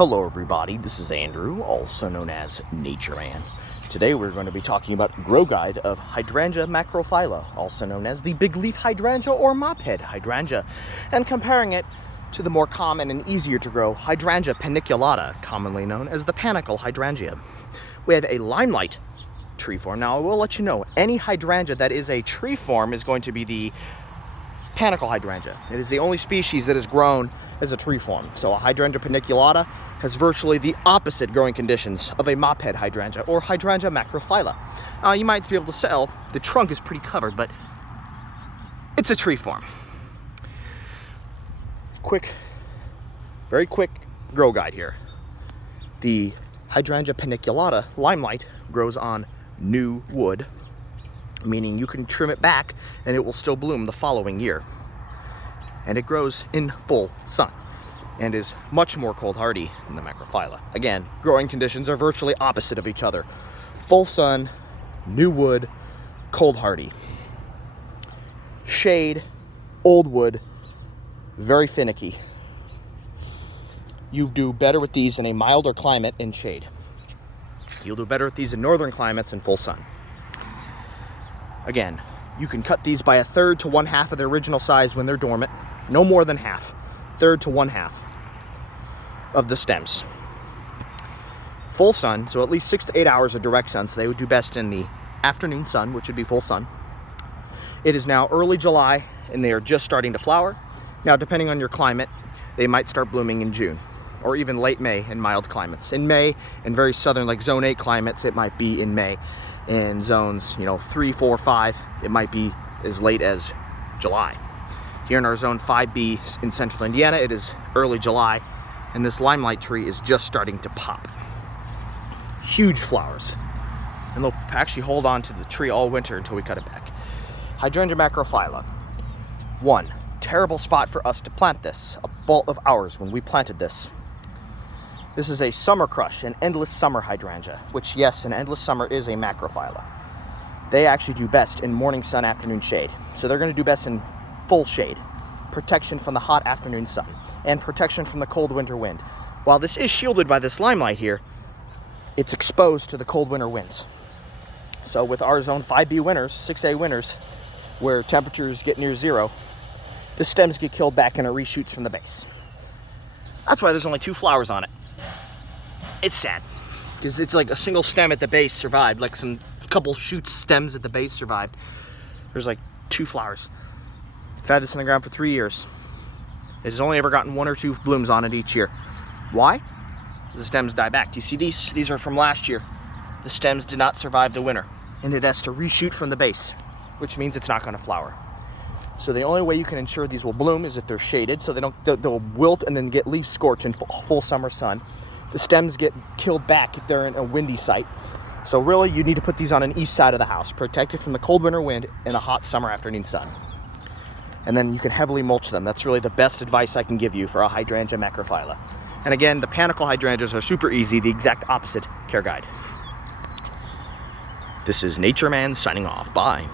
Hello everybody, this is Andrew, also known as Nature Man. Today we're going to be talking about Grow Guide of Hydrangea macrophylla, also known as the Bigleaf Hydrangea or mophead hydrangea, and comparing it to the more common and easier to grow Hydrangea paniculata, commonly known as the Panicle Hydrangea. We have a limelight tree form. Now I will let you know, any hydrangea that is a tree form is going to be the Panicle Hydrangea. It is the only species that is grown as a tree form. So a Hydrangea paniculata has virtually the opposite growing conditions of a mophead hydrangea or Hydrangea macrophylla. You might be able to tell the trunk is pretty covered, but it's a tree form. Very quick grow guide here. The Hydrangea paniculata limelight grows on new wood, meaning you can trim it back and it will still bloom the following year. And it grows in full sun and is much more cold hardy than the macrophylla. Again, growing conditions are virtually opposite of each other. Full sun, new wood, cold hardy. Shade, old wood, very finicky. You do better with these in a milder climate in shade. You'll do better with these in northern climates in full sun. Again, you can cut these by a third to 1/2 of their original size when they're dormant. No more than half. Third to 1/2 of the stems. Full sun, so at least 6 to 8 hours of direct sun, so they would do best in the afternoon sun, which would be full sun. It is now early July, and they are just starting to flower. Now, depending on your climate, they might start blooming in June, or even late May in mild climates. In May, in very southern, like zone 8 climates, it might be in May. In zones, 3, 4, 5, it might be as late as July. Here in our zone 5B in central Indiana, it is early July, and this limelight tree is just starting to pop. Huge flowers. And they'll actually hold on to the tree all winter until we cut it back. Hydrangea macrophylla. One terrible spot for us to plant this, a fault of ours when we planted this. This is a summer crush, an endless summer hydrangea, which, yes, an endless summer is a macrophylla. They actually do best in morning sun, afternoon shade. So they're going to do best in full shade, protection from the hot afternoon sun, and protection from the cold winter wind. While this is shielded by this limelight here, it's exposed to the cold winter winds. So with our zone 5B winters, 6A winters, where temperatures get near zero, the stems get killed back and it reshoots from the base. That's why there's only 2 flowers on it. It's sad, because it's like a single stem at the base survived, like some couple shoots, stems at the base survived. There's like 2 flowers. I've had this in the ground for 3 years. It has only ever gotten 1 or 2 blooms on it each year. Why? The stems die back. Do you see these? These are from last year. The stems did not survive the winter, and it has to reshoot from the base, which means it's not going to flower. So the only way you can ensure these will bloom is if they're shaded, so they'll wilt and then get leaf scorch in full summer sun. The stems get killed back if they're in a windy site. So really, you need to put these on an east side of the house, protected from the cold winter wind and a hot summer afternoon sun. And then you can heavily mulch them. That's really the best advice I can give you for a Hydrangea macrophylla. And again, the Panicle Hydrangeas are super easy, the exact opposite care guide. This is Nature Man signing off. Bye.